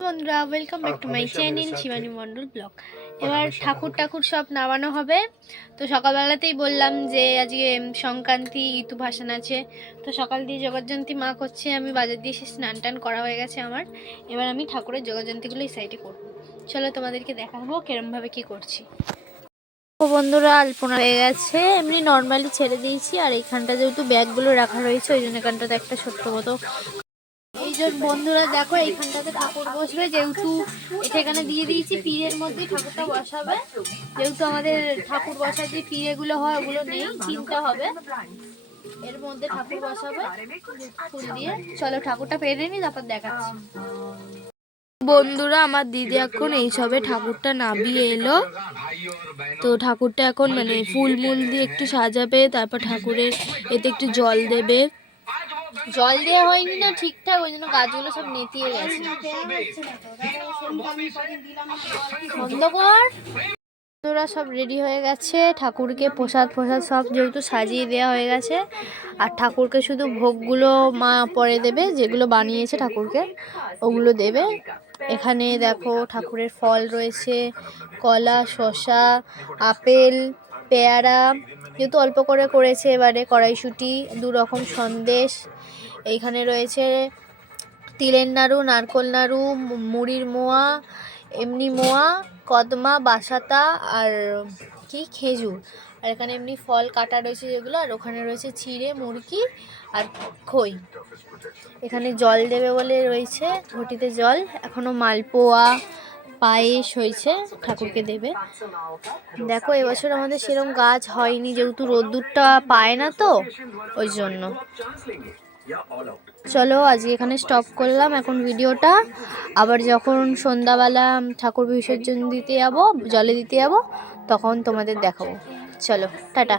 বন্ধুরা welcome back to my channel Shivani Mondal blog এবার ঠাকুর ঠাকুর সব নামানো হবে। তো সকালবেলাতেই বললাম যে আজকে সংক্রান্তি ইতু ভাসান আছে। তো সকাল দিয়ে জগজ্জন্তী মা করছে। আমি বাজার দিয়ে এসে স্নান টান করা হয়ে গেছে আমার। এবার আমি ঠাকুরের জগজ্জন্তীগুলো এই সাইডে করব। চলো তোমাদেরকে দেখাবো কিরমভাবে কি করছি। ও বন্ধুরা আলপনা হয়ে গেছে। এমনি নর্মালি ছেড়ে দিয়েছি। আর এইখানটা যেহেতু ব্যাগগুলো রাখা রয়েছে ওই জন্য এখানটাতে একটা ছোট্ট মতো যে বন্ধুরা, দেখো এইখানটাতে ঠাকুর বসবে, যেহেতু এটা এখানে দিয়ে দিয়েছি পীরের মধ্যে, ঠাকুরটা বসাবে। যেহেতু আমাদের ঠাকুর বসার যে পিড়েগুলো হয়, ওগুলো নেই, চিন্তা হবে। এর মধ্যে ঠাকুর বসাবে, ফুল দিয়ে। চলো ঠাকুরটা পেরে নি, তারপর দেখাচ্ছি। বন্ধুরা, আমার দিদি এখন এই সবে ঠাকুরটা নাবিয়ে এলো। তো ঠাকুরটা এখন মানে ফুল মুল দিয়ে একটু সাজাবে, তারপর ঠাকুরের এতে একটু জল দেবে। জল দেওয়া হয়নি না ঠিকঠাক, ওই জন্য গাছগুলো সব নেতিয়ে গেছে। সব রেডি হয়ে গেছে, ঠাকুরকে প্রসাদ প্রসাদ সব যেহেতু সাজিয়ে দেওয়া হয়ে গেছে, আর ঠাকুরকে শুধু ভোগগুলো মা পরে দেবে, যেগুলো বানিয়েছে ঠাকুরকে, ওগুলো দেবে। এখানে দেখো ঠাকুরের ফল রয়েছে, কলা, শসা, আপেল, পেয়ারা যেহেতু অল্প করে করেছে, এবারে কড়াইশুঁটি দু রকম সন্দেশ, এইখানে রয়েছে তিলের নাড়ু, নারকোল নাড়ু মুড়ির মোয়া, এমনি মোয়া, কদমা, বাসাতা আর কি, খেজুর। আর এখানে এমনি ফল কাটা রয়েছে যেগুলো, আর ওখানে রয়েছে চিড়ে, মুরগি আর খই। এখানে জল দেবে বলে রয়েছে, ঘটিতে জল, এখনও মালপোয়া পায়েস হয়েছে, ঠাকুরকে দেবে। দেখো, এবছর আমাদের সেরকম গাছ হয়নি, যেহেতু রোদ্দুরটা পায় না তো, ওই জন্য। চলো, আজকে এখানে স্টপ করলাম এখন ভিডিওটা। আবার যখন সন্ধ্যাবেলা ঠাকুর বিসর্জন দিতে যাব, জলে দিতে যাব, তখন তোমাদের দেখাবো। চলো, টাটা।